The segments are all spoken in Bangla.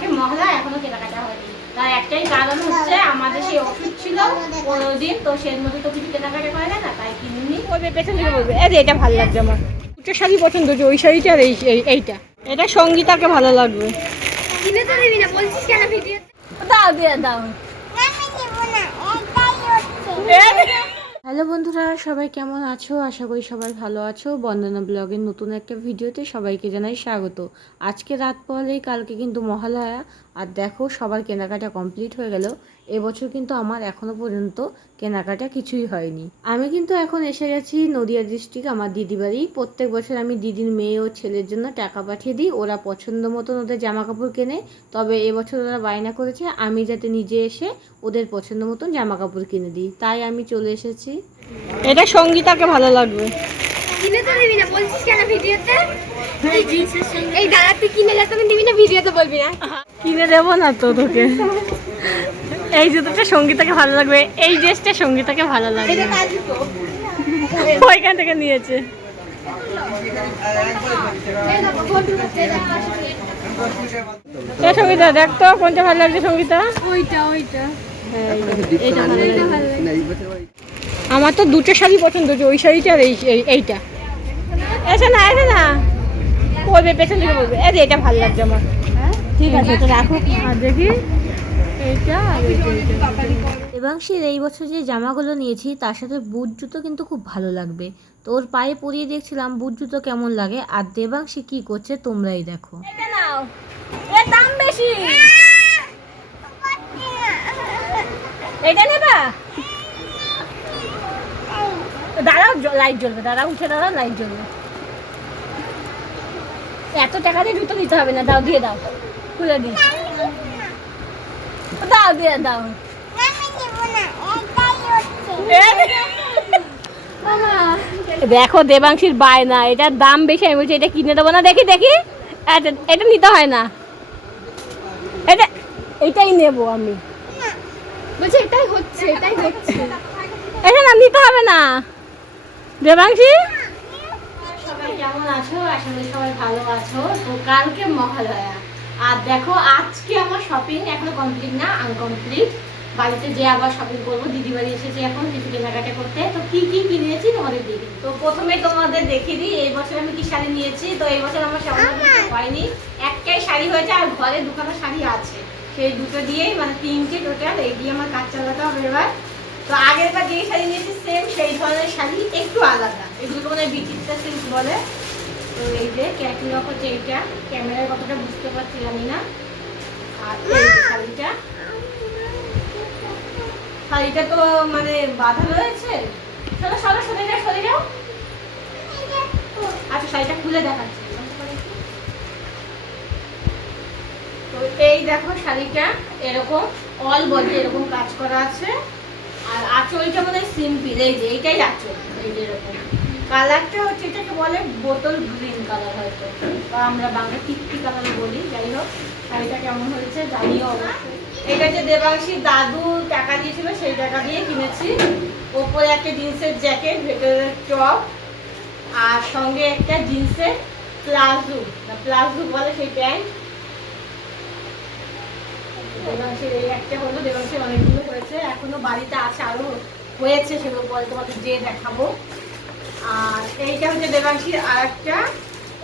কালকে মহলা এখনো কেনাকাটা হয়নি। তার একটাই কারণ হচ্ছে আমাদের সেই ওষুধ ছিল 15 দিন, তো সেই মধ্যে তো কিছু কেনাকাটা করে না, তাই কিনিনি। ওই পেছন থেকে বলবে এই যে এটা ভালো লাগছে আমার, দুটো শাড়ি পছন্দ হচ্ছে, ওই শাড়িটা আর এইটা। এটা সঙ্গীতাকে ভালো লাগবে। কিনে তো দিবি না বলছিস কেন ভিডিও? দাও দিয়ে দাও। হ্যালো বন্ধুরা, সবাই কেমন আছো? আশা করি সবাই ভালো আছো। বন্দনা ব্লগের নতুন একটা ভিডিওতে সবাইকে জানাই স্বাগত। আজকে রাত পহলেই কালকে কিন্তু মহালয়া, আর দেখো সবার কেনাকাটা কমপ্লিট হয়ে গেল। এবছর কিন্তু আমার এখনো পর্যন্ত কেনাকাটা কিছুই হয়নি। আমি কিন্তু এখন এসে গেছি নদিয়া ডিস্ট্রিক্ট, আমার দিদি বাড়ি। প্রত্যেক বছর আমি দিদির মেয়ে ও ছেলের জন্য টাকা পাঠিয়ে দিই, ওরা পছন্দ মতন ওদের জামা কাপড় কেনে। তবে এবছর ওরা বায়না করেছে আমি যাতে নিজে এসে ওদের পছন্দ মতন জামা কাপড় কিনে দিই, তাই আমি চলে এসেছি। এটা সঙ্গীতাকে ভালো লাগবে। কিনে তো দিবি না বলছিস কেন ভিডিওতে? এই দাদা তুই কিনে যা, তুমি দিবি না ভিডিওতে বলবি না? কিনে দেবো না তো তোকে। এই জুতোটা সঙ্গীতাকে ভালো লাগবে, এই ড্রেসটা সঙ্গীতাকে ভালো লাগবে, ওইখান থেকে নিয়েছে। সঙ্গীতা দেখ তো কোনটা ভালো লাগছে সঙ্গীতা? ওইটা হ্যাঁ, এইটা ভালো লাগছে। আমার তো দুটো শাড়ি পছন্দ হচ্ছে, ওই শাড়িটা আর এইটা। এসে না বলবে পেছন থেকে বলবে এই যে এটা ভালো লাগছে আমার। ঠিক আছে তো রাখো, আর দেখি এইটা আর দেবাংশীর এই বছর যে জামাগুলো নিয়েছি তার সাথে বুট জুতো কিন্তু খুব ভালো লাগবে। তো ওর পায়ে পরিয়ে দেখছিলাম বুট জুতো কেমন লাগে, আর দেবাংশী কি করছে তোমরাই দেখো। এটা নাও, এর দাম বেশি। এটা নেবা? দাঁড়াও, লাইট জ্বলবে, দাঁড়াও উঠে দাঁড়াও, লাইট জ্বলবে। এত টাকা দিয়ে জুতো নিতে হবে না, দাও দিয়ে দাও, খুলে দিই, দাও দিয়ে দাও। দেখো দেবাংশীর বায়না, এটার দাম বেশি, আমি বলছি এটা কিনে দেবো না। দেখি এটা নিতে হয় না, এটাই নেবো আমি। বলছি এটাই হচ্ছে এটা না নিতে হবে না। দেবাংশী সবাই কেমন আছো? আশা করি সবাই ভালো আছো। তো কালকে মহালয়া, আর দেখো আজকে আমার শপিং এখনো কমপ্লিট না, আনকমপ্লিট। বাড়িতে যে আবার শপিং করবো, দিদি বাড়ি এসেছি এখন কিছু কেনাকাটা করতে। তো কি কি কিনেছি তোমাদের দেখি। তো প্রথমে তোমাদের দেখিয়ে দিই এই বছর আমি কি শাড়ি নিয়েছি। তো এই বছর আমার সামনে হয়নি, একটাই শাড়ি হয়েছে, আর ঘরে দুখানা শাড়ি আছে, সেই দুটো দিয়েই মানে তিনটে টোটাল, এই দিয়ে আমার কাজ চালাতে হবে এবার। তো আগের বার যেই শাড়ি নিয়েছি সেম সেই ধরনের শাড়ি, একটু আলাদা, এগুলো মানে বিচিত্রা সিল্ক বলে। তো এই যে ক্যাটলগ হচ্ছে এইটা, ক্যামেরার কতটা বুঝতে পারছি জানি না। আর এই শাড়িটা তো মানে বাঁধা রয়েছে। সরে যাও। আচ্ছা শাড়িটা খুলে দেখাচ্ছি। তো এই দেখো শাড়িটা এরকম অল বডি এরকম কাজ করা আছে, আর আঁচলটা মানে সিম্পল, এই যে এইটাই আঁচল, এই যে এরকম। কালারটা হচ্ছে এটাকে বলে বোতল গ্রিন কালার, হয়তো বা আমরা বাংলা টিকটি কালার বলি। যাই হোক শাড়িটা কেমন হয়েছে জানিও অবশ্যই। এটা যে দেবাংশী দাদু টাকা দিয়েছিল সেই টাকা দিয়ে কিনেছি। ওপরে একটা জিন্সের জ্যাকেট, ভেতরে টপ, আর সঙ্গে একটা জিন্সের প্লাজো বলে সেই প্যান্ট। দেবাংশীর এই একটা হলো, দেবাংশীর অনেকগুলো হয়েছে, এখনো বাড়িতে আছে, আরো হয়েছে, সেগুলো পরে তোমাদের যেয়ে দেখাবো। আর এইটা হচ্ছে দেবাংশীর আর একটা,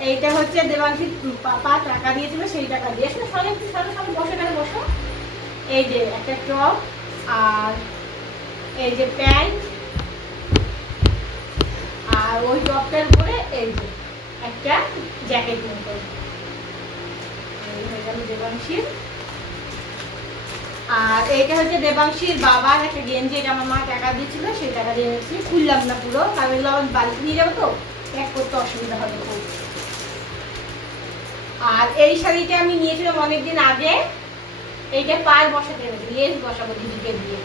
এইটা হচ্ছে দেবাংশীর পাপা টাকা দিয়েছিল সেই টাকা দিয়ে। সবাই বসে গেলে বসো। এই যে একটা টপ, আর এই যে প্যান্ট, আর ওই টপটার উপরে এই যে একটা জ্যাকেট মতো। এই হয়ে গেল দেবাংশীর। আর এইটা হচ্ছে দেবাংশীর বাবার একটা গেঞ্জি, এটা আমার মা টাকা দিয়েছিল সেই টাকা দিয়ে এনেছি। খুললাম না পুরো, কারণ এগুলো আমার বাড়িতে নিয়ে যাবো তো প্যাক করতে অসুবিধা হবে খুব। আর এই শাড়িটা আমি নিয়েছিলাম অনেকদিন আগে, এইটা পায়ের বসাতে এনেছি, লেস বসাবো দিদিকে দিয়ে,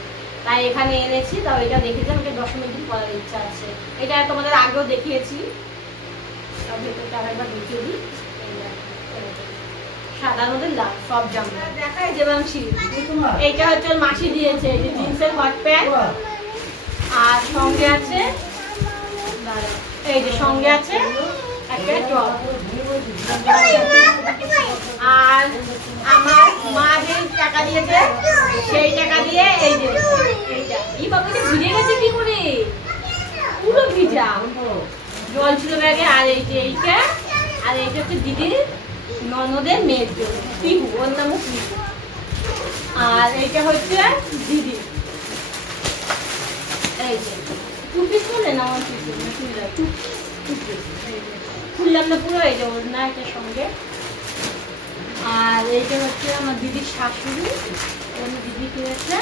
তাই এখানে এনেছি। তাও এটা দেখেছি, আমাকে দশমীর দিন পরার ইচ্ছা আছে। এটা তোমাদের আগেও দেখিয়েছি, ভেতরটা আরেকবার দেখিয়ে দিই। সাদার মধ্যে লাল সব জামা দেখায় দেবাংশী। এইটা হচ্ছে ওর মাসি দিয়েছে, এই যে জিন্সের হট প্যান্ট, আর সঙ্গে আছে এই যে সঙ্গে আছে একটা টপ। আর আমার মা যে টাকা দিয়েছে সেই টাকা দিয়ে এই যে এইটা এই বাবা এটা ভিজে গেছে কি করে পুরো ভিজা জল ছিল ব্যাগে আর এই যে এইটা আর এইটা হচ্ছে দিদির ননদের মেয়ের জন্য পিহু ওর নামও পিহু আর এইটা হচ্ছে দিদি এই যে টু পিস বলে না ওয়ান পিস খুললাম না পুরো এই যে ওর না এটার সঙ্গে আর এইটা হচ্ছে আমার দিদির শাশুড়ি ওর দিদি কিনেছে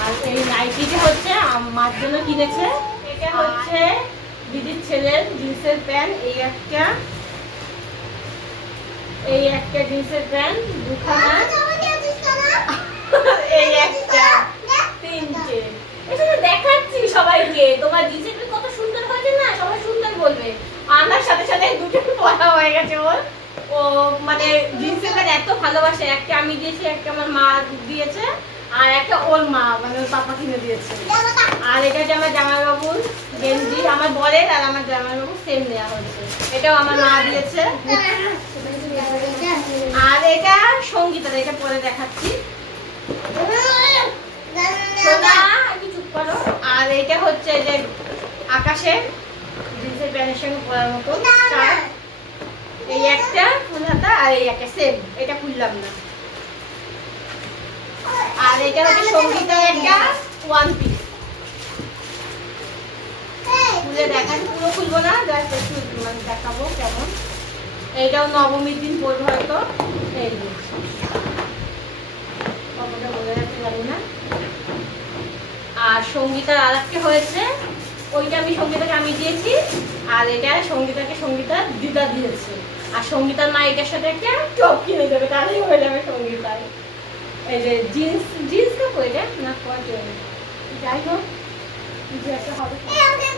আর এই নাইটিটা হচ্ছে আমার জন্য কিনেছে এটা হচ্ছে দিদির ছেলের জিন্সের প্যান্ট এই একটা জিন্সের প্যান্ট দুখানা এই একটা তিনটে এটা তো দেখাচ্ছি সবাইকে তোমার জিন্সের প্যান্ট কত সুন্দর হয়েছে না সবাই সুন্দর বলবে আমার সাথে সাথে দুটো পরা হয়ে গেছে ওর ও মানে জিন্সের প্যান্ট এত ভালোবাসে একটা আমি দিয়েছি একটা আমার মা দিয়েছে আর একটা ওর মা মানে ওর পাপা কিনে দিয়েছে আর এটা যে আমার জামাইবাবুর গেঞ্জি আমার বরের আর আমার জামাইবাবুর সেম নেওয়া হয়েছে এটাও আমার মা দিয়েছে আর এটা সঙ্গীতা এটা পরে দেখাচ্ছি একটু চুপ করো আর এটা হচ্ছে যে আকাশের জিন্সের প্যান্টের সঙ্গে পরার মতো এই একটা ফুল হাতা আর এই একটা সেম এটা খুললাম না আর এটা হচ্ছে সঙ্গীতার একটা ওয়ান পিস খুলে দেখাচ্ছি পুরো খুলবো না জাস্ট একটু মানে দেখাবো কেমন এইটাও নবমীর দিন পরবো হয়তো এই যে কতটা বলে রাখতে পারি না আর সঙ্গীতার আর একটা হয়েছে ওইটা আমি সঙ্গীতাকে আমি দিয়েছি আর এটা সঙ্গীতার দিদা দিয়েছে আর সঙ্গীতার মা এটার সাথে একটা টপ কিনে দেবে তাহলেই হয়ে যাবে সঙ্গীতার এই যে জিন্স কাপড় এটা না পরার জন্য যাই হোক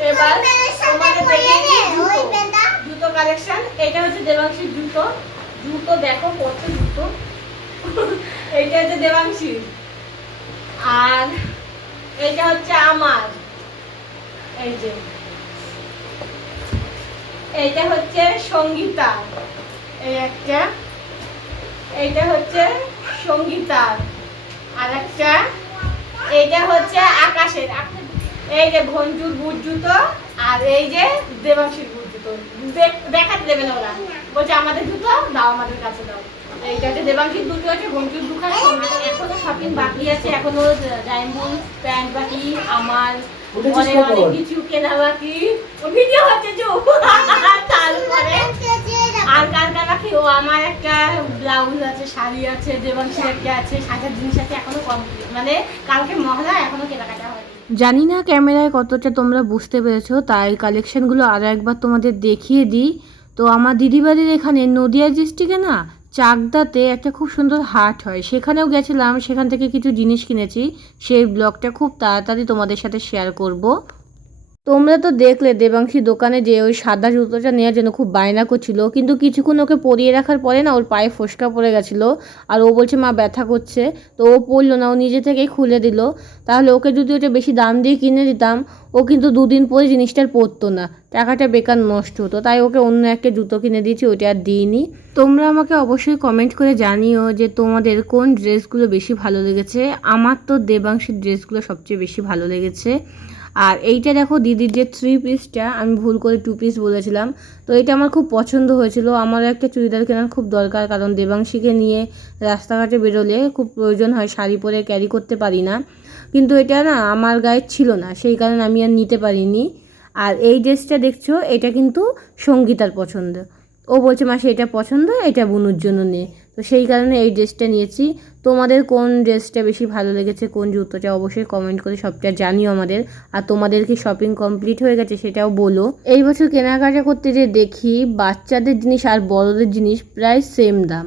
এবার তোমাদের জুতো কালেকশন এটা হচ্ছে দেবাংশীর জুতো দেখো পড়ছে জুতো এইটা হচ্ছে দেবাংশীর আর এইটা হচ্ছে আমার এই যে এইটা হচ্ছে সঙ্গীতা এই একটা এইটা হচ্ছে সঙ্গীতার আর একটা এইটা হচ্ছে আকাশের এই যে ভঞ্জুর বুট জুতো আর এই যে দেবাংশীর বুট জুতো দেখাতে দেবে না ওরা বলছে আমাদের জুতো দাও আমাদের কাছে দাও এইটা হচ্ছে দেবাংশীর দুটো আছে ভঞ্জুর দুখানা এখনো শপিং বাকি আছে এখনো ডায়মন্ড প্যান্ট বাকি আমার অনেক কিছু কেনা বাকি ভিডিও হচ্ছে তারপরে আর কার বাকি ও আমার একটা ব্লাউজ আছে শাড়ি আছে দেবাংশীর একটা আছে সাজার জিনিস আছে এখনো কমপ্লিট মানে কালকে মহলা এখনো কেনাকাটা হয় জানি না ক্যামেরায় কতটা তোমরা বুঝতে পেরেছো তাই কালেকশনগুলো আরও একবার তোমাদের দেখিয়ে দিই তো আমার দিদিবাড়ির এখানে নদিয়া ডিস্ট্রিক্টে না চাকদাতে একটা খুব সুন্দর হাট হয় সেখানেও গেছিলাম সেখান থেকে কিছু জিনিস কিনেছি সেই ব্লগটা খুব তাড়াতাড়ি তোমাদের সাথে শেয়ার করব তোমরা তো দেখলে দেবাংশী দোকানে যে ওই সাদা জুতোটা নেওয়ার জন্য খুব বায়না করছিল কিন্তু কিছুক্ষণ ওকে পরিয়ে রাখার পরে না ওর পায়ে ফোসকা পড়ে গেছিলো আর ও বলছে মা ব্যথা করছে তো ও পরলো না ও নিজে থেকেই খুলে দিল তাহলে ওকে যদি ওটা বেশি দাম দিয়ে কিনে দিতাম ও কিন্তু দুদিন পরে জিনিসটার পরতো না টাকাটা বেকার নষ্ট হতো তাই ওকে অন্য একটা জুতো কিনে দিয়েছি ওইটা আর দিইনি তোমরা আমাকে অবশ্যই কমেন্ট করে জানিও যে তোমাদের কোন ড্রেসগুলো বেশি ভালো লেগেছে আমার তো দেবাংশীর ড্রেসগুলো সবচেয়ে বেশি ভালো লেগেছে আর এইটা দেখো দিদির যে 3 পিসটা আমি ভুল করে 2 পিস বলেছিলাম তো এটা আমার খুব পছন্দ হয়েছিল আমারও একটা চুড়িদার কেনার খুব দরকার কারণ দেবাংশীকে নিয়ে রাস্তাঘাটে বেরোলে খুব প্রয়োজন হয় শাড়ি পরে ক্যারি করতে পারি না কিন্তু এটা না আমার গায়ে ছিল না সেই কারণে আমি আর নিতে পারিনি আর এই ড্রেসটা দেখছো এটা কিন্তু সঙ্গীতার পছন্দ ও বলছে মাসি এটা পছন্দ এটা বুনুর জন্য নে তো সেই কারণে এই ড্রেসটা নিয়েছি তোমাদের কোন ড্রেসটা বেশি ভালো লেগেছে কোন জুতোটা অবশ্যই কমেন্ট করে সবটা জানিও আমাদের আর তোমাদের কি শপিং কমপ্লিট হয়ে গেছে সেটাও বলো এই বছর কেনাকাটা করতে যে দেখি বাচ্চাদের জিনিস আর বড়দের জিনিস প্রায় সেম দাম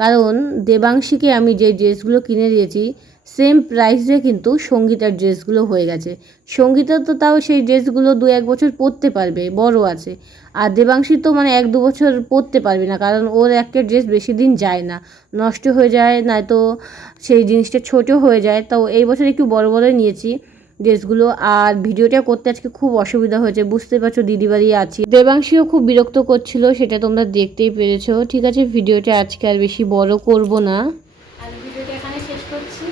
কারণ দেবাংশীকে আমি যে ড্রেসগুলো কিনে দিয়েছি সেম প্রাইসে কিন্তু সঙ্গীতার ড্রেসগুলো হয়ে গেছে সঙ্গীতা তো তাও সেই ড্রেসগুলো 2-1 বছর পরতে পারবে বড় আছে আর দেবাংশী তো মানে 1-2 বছর পরতে পারবে না কারণ ওর একটা ড্রেস বেশি দিন যায় না নষ্ট হয়ে যায় নয়তো সেই জিনিসটা ছোট হয়ে যায় তো এই বছর একটু বড় বড়ই নিয়েছি ড্রেসগুলো আর ভিডিওটা করতে আজকে খুব অসুবিধা হয়েছে বুঝতে পারছো দিদিবাড়ি আছি দেবাংশীও খুব বিরক্ত করছিল সেটা তোমরা দেখতেই পেরেছো ঠিক আছে ভিডিওটা আজকে আর বেশি বড় করব না করছি